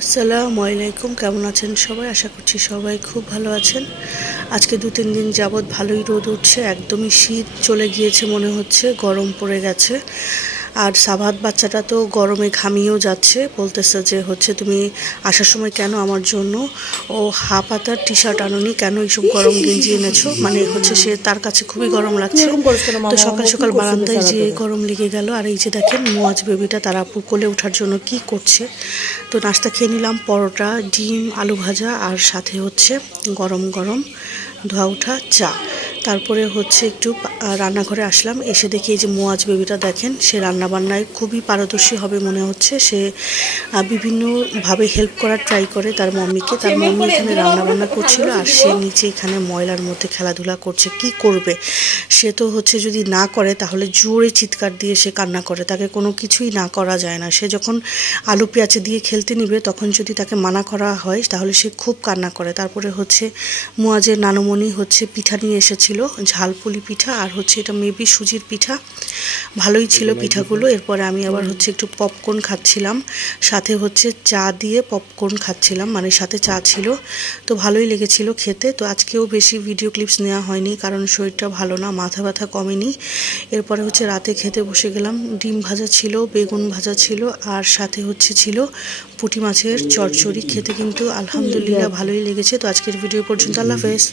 আসসালামু আলাইকুম, কেমন আছেন সবাই? আশা করছি সবাই খুব ভালো আছেন। আজকে 2-3 দিন যাবৎ ভালোই রোদ উঠছে, একদমই শীত চলে গিয়েছে মনে হচ্ছে, গরম পড়ে গেছে। আর সাবাত বাচ্চাটা তো গরমে ঘামিয়েও যাচ্ছে, বলতেছে যে তুমি আসার সময় কেন আমার জন্য ও হাফ হাতার টি শার্ট আনোনি, কেন এইসব গরম গেঞ্জি এনেছো, মানে সে তার কাছে খুবই গরম তুমি লাগছে। এরকম করিস কেন তো মামা? সকাল মামা কি সকাল করছে বারান্দায় বেচারা যে তোরে? গরম লেগে গেল। আর এই যে দেখেন মুয়াজ বেবিটা তার আপুর কোলে ওঠার জন্য কি করছে। তো নাস্তা খেয়ে নিলাম, পরোটা, ডিম, আলু ভাজা, আর সাথে গরম গরম ধোয়া ওঠা চা। তারপরে একটু রান্নাঘরে আসলাম, এসে দেখি এই যে মুয়াজ বেবিটা দেখেন, সে রান্নাবান্নায় খুবই পারদর্শী হবে মনে হচ্ছে। সে বিভিন্নভাবে হেল্প করার ট্রাই করে তার মম্মিকে। তার মম্মি এখানে রান্নাবান্না করছিল আর সে নিচে এখানে ময়লার মধ্যে খেলাধুলা করছে। কি করবে সে? তো যদি না করে তাহলে জোরে চিৎকার দিয়ে সে কান্না করে, তাকে কোনো কিছুই না করা যায় না। সে যখন আলু পেঁয়াজে দিয়ে খেলতে নিবে তখন যদি তাকে মানা করা হয় তাহলে সে খুব কান্না করে। তারপরে মুয়াজের নানুমণি পিঠা নিয়ে এসেছিল, ঝালপুলি পিঠা, আর এটা মেবি সুজির পিঠা। ভালোই ছিল পিঠাগুলো। এরপরে আমি আবার একটু পপকর্ন খাচ্ছিলাম, সাথে চা দিয়ে পপকর্ন খাচ্ছিলাম, মানে সাথে চা ছিল। তো ভালোই লেগেছিল খেতে। তো আজকেও বেশি ভিডিও ক্লিপস নেওয়া হয়নি, কারণ শরীরটা ভালো না, মাথা ব্যথা কমেনি। এরপরে রাতে খেতে বসে গেলাম। ডিম ভাজা ছিল, বেগুন ভাজা ছিল, আর সাথে ছিল পুঁটি মাছের চচ্চড়ি। খেতে কিন্তু আলহামদুলিল্লাহ ভালোই লেগেছে। তো আজকের ভিডিও পর্যন্ত, আল্লাহ হাফেজ।